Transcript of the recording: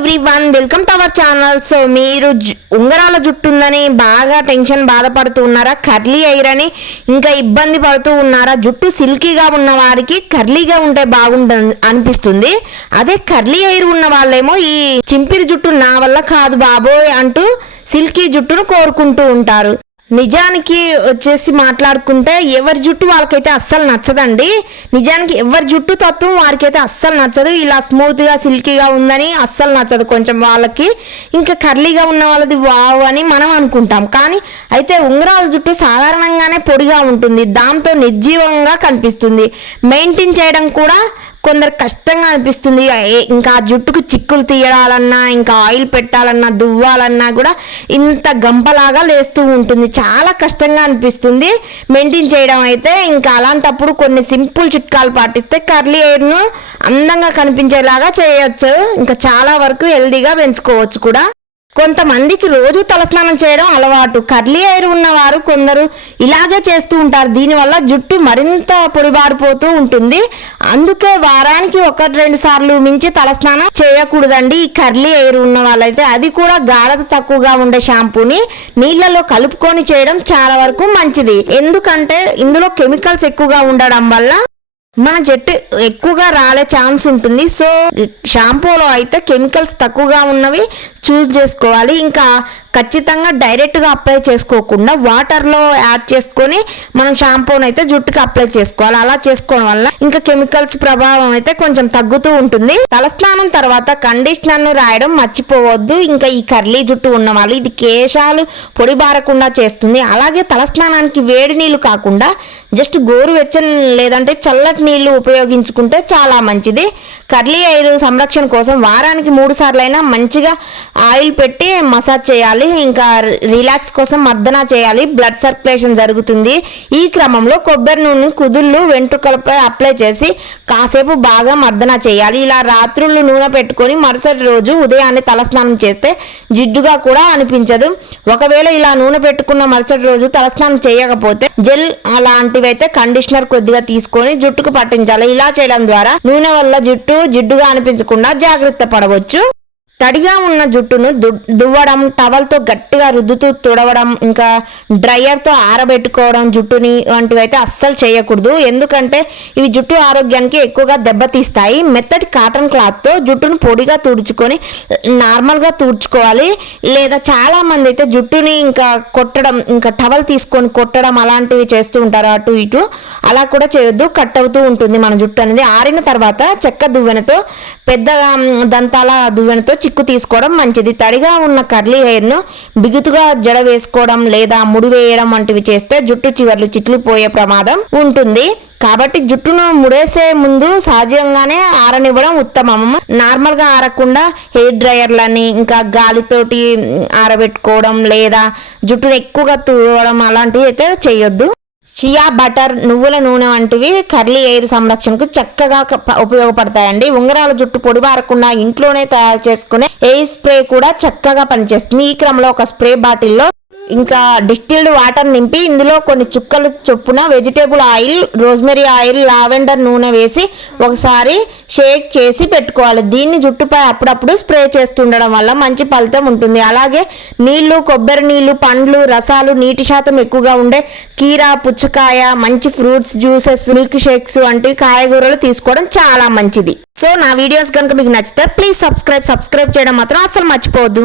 Everyone welcome to our channel so మీరు ఉంగరాల జుట్టు ఉందని బాగా టెన్షన్ బాధపడుతూ ఉన్నారా? కర్లీ అయ్యరని ఇంకా ఇబ్బంది పడుతూ ఉన్నారా? జుట్టు సిల్కీగా ఉన్న వారికి కర్లీగా ఉంటే బాగుంటుంది అనిపిస్తుంది. అదే కర్లీ ఎయిర్ ఉన్న వాళ్ళేమో ఈ చింపిరి జుట్టు నా వల్ల కాదు బాబోయ్ అంటూ సిల్కీ జుట్టును కోరుకుంటూ ఉంటారు. నిజానికి వచ్చేసి మాట్లాడుకుంటే ఎవరి జుట్టు వాళ్ళకైతే అస్సలు నచ్చదండి. నిజానికి ఎవరి జుట్టు తత్వం వారికైతే అస్సలు నచ్చదు. ఇలా స్మూత్గా సిల్కీగా ఉందని అస్సలు నచ్చదు కొంచెం వాళ్ళకి. ఇంకా కర్లీగా ఉన్న వాళ్ళది వావ్ అని మనం అనుకుంటాం. కానీ అయితే ఉంగరాల జుట్టు సాధారణంగానే పొడిగా ఉంటుంది. దాంతో నిర్జీవంగా కనిపిస్తుంది. మెయింటైన్ చేయడం కూడా కొందరు కష్టంగా అనిపిస్తుంది. ఇంకా ఆ జుట్టుకు చిక్కులు తీయడాలన్నా ఇంకా ఆయిల్ పెట్టాలన్నా దువ్వాలన్నా కూడా ఇంత గంపలాగా లేస్తూ ఉంటుంది. చాలా కష్టంగా అనిపిస్తుంది. మెయింటైన్ చేయడం అయితే ఇంకా అలాంటప్పుడు కొన్ని సింపుల్ చిట్కాలు పాటిస్తే కర్లీ హెయిర్ను అందంగా కనిపించేలాగా చేయొచ్చు. ఇంకా చాలా వరకు హెల్దీగా పెంచుకోవచ్చు కూడా. కొంతమందికి రోజు తలస్నానం చేయడం అలవాటు. కర్లీ హెయిర్ ఉన్నవారు కొందరు ఇలాగే చేస్తూ ఉంటారు. దీనివల్ల జుట్టు మరింత పొడిబారిపోతూ ఉంటుంది. అందుకే వారానికి ఒకటి రెండు సార్లు మించి తలస్నానం చేయకూడదండి. ఈ కర్లీ హెయిర్ ఉన్న వాళ్ళైతే అది కూడా గాఢత తక్కువగా ఉండే షాంపూని నీళ్ళలో కలుపుకొని చేయడం చాలా వరకు మంచిది. ఎందుకంటే ఇందులో కెమికల్స్ ఎక్కువగా ఉండడం వల్ల మన జట్టు ఎక్కువగా రాలే ఛాన్స్ ఉంటుంది. సో షాంపూలో అయితే కెమికల్స్ తక్కువగా ఉన్నవి చూస్ చేసుకోవాలి. ఇంకా ఖచ్చితంగా డైరెక్ట్గా అప్లై చేసుకోకుండా వాటర్లో యాడ్ చేసుకొని మనం షాంపూని అయితే జుట్టుకి అప్లై చేసుకోవాలి. అలా చేసుకోవడం వల్ల ఇంకా కెమికల్స్ ప్రభావం అయితే కొంచెం తగ్గుతూ ఉంటుంది. తలస్నానం తర్వాత కండిషనర్ను రాయడం మర్చిపోవద్దు. ఇంకా ఈ కర్లీ జుట్టు ఉన్న వాళ్ళు ఇది కేశాలు పొడి బారకుండా చేస్తుంది. అలాగే తలస్నానానికి వేడి నీళ్ళు కాకుండా జస్ట్ గోరువెచ్చని లేదంటే చల్లటి నీళ్ళు ఉపయోగించుకుంటే చాలా మంచిది. కర్లీ హెయిర్ సంరక్షణ కోసం వారానికి మూడు సార్లు అయినా మంచిగా ఆయిల్ పెట్టి మసాజ్ చేయాలి. ఇంకా రిలాక్స్ కోసం మర్దన చేయాలి. బ్లడ్ సర్క్యులేషన్ జరుగుతుంది. ఈ క్రమంలో కొబ్బరి నూనె కుదుళ్ళు వెంట్రుకలపై అప్లై చేసి కాసేపు బాగా మర్దన చేయాలి. ఇలా రాత్రులు నూనె పెట్టుకొని మరుసటి రోజు ఉదయాన్నే తలస్నానం చేస్తే జిడ్డుగా కూడా అనిపించదు. ఒకవేళ ఇలా నూనె పెట్టుకున్న మరుసటి రోజు తలస్నానం చేయకపోతే జెల్ అలాంటి అయితే కండిషనర్ కొద్దిగా తీసుకొని జుట్టుకు పట్టించాలి. ఇలా చేయడం ద్వారా నూనె వల్ల జుట్టు జిడ్డుగా అనిపించకుండా జాగ్రత్త పడవచ్చు. తడిగా ఉన్న జుట్టును దు- దువ్వడం టవల్తో గట్టిగా రుద్దుతూ తుడవడం ఇంకా డ్రయర్తో ఆరబెట్టుకోవడం జుట్టుని వంటివి అయితే అస్సలు చేయకూడదు. ఎందుకంటే ఇవి జుట్టు ఆరోగ్యానికి ఎక్కువగా దెబ్బతీస్తాయి. మెత్తటి కాటన్ క్లాత్తో జుట్టును పొడిగా తుడుచుకొని నార్మల్గా తుడుచుకోవాలి. లేదా చాలా మంది అయితే జుట్టుని ఇంకా కొట్టడం ఇంకా టవల్ తీసుకొని కొట్టడం అలాంటివి చేస్తూ ఉంటారు అటు ఇటు. అలా కూడా చేయొద్దు. కట్ అవుతూ ఉంటుంది మన జుట్టు అనేది. ఆరిన తర్వాత చెక్క దువ్వెనతో పెద్ద దంతాల దువ్వెనతో చిక్కు తీసుకోవడం మంచిది. తడిగా ఉన్న కర్లీ హెయిర్ను బిగుతుగా జడ వేసుకోవడం లేదా ముడి వేయడం వంటివి చేస్తే జుట్టు చివర్లు చిట్లిపోయే ప్రమాదం ఉంటుంది. కాబట్టి జుట్టును ముడేసే ముందు సహజంగానే ఆరనివ్వడం ఉత్తమం. నార్మల్గా ఆరకుండా హెయిర్ డ్రైయర్లని ఇంకా గాలితోటి ఆరబెట్టుకోవడం లేదా జుట్టును ఎక్కువగా తుడవడం అలాంటివి అయితే చేయొద్దు. చియా బటర్ నువ్వుల నూనె వంటివి కర్లీ ఎయిర్ సంరక్షణకు చక్కగా క- ఉపయోగపడతాయండి. ఉంగరాల జుట్టు పొడిబారకుండా ఇంట్లోనే తయారు చేసుకునే ఎయిర్ స్ప్రే కూడా చక్కగా పనిచేస్తుంది. ఈ క్రమంలో ఒక స్ప్రే బాటిల్లో ఇంకా డిస్టిల్డ్ వాటర్ నింపి ఇందులో కొన్ని చుక్కలు చొప్పున vegetable oil rosemary oil lavender నూనె వేసి ఒకసారి షేక్ చేసి పెట్టుకోవాలి. దీన్ని జుట్టుపై అప్పుడప్పుడు స్ప్రే చేస్తుండడం వల్ల మంచి ఫలితం ఉంటుంది. అలాగే నీళ్ళు కొబ్బరి నీళ్ళు పండ్లు రసాలు నీటి శాతం ఎక్కువగా ఉండే కీరా పుచ్చకాయ మంచి ఫ్రూట్స్ జ్యూసెస్ మిల్క్ షేక్స్ వంటి కాయగూరలు తీసుకోవడం చాలా మంచిది. సో నా వీడియోస్ కనుక మీకు నచ్చితే ప్లీజ్ సబ్స్క్రైబ్. సబ్స్క్రైబ్ చేయడం మాత్రం అస్సలు మర్చిపోవద్దు.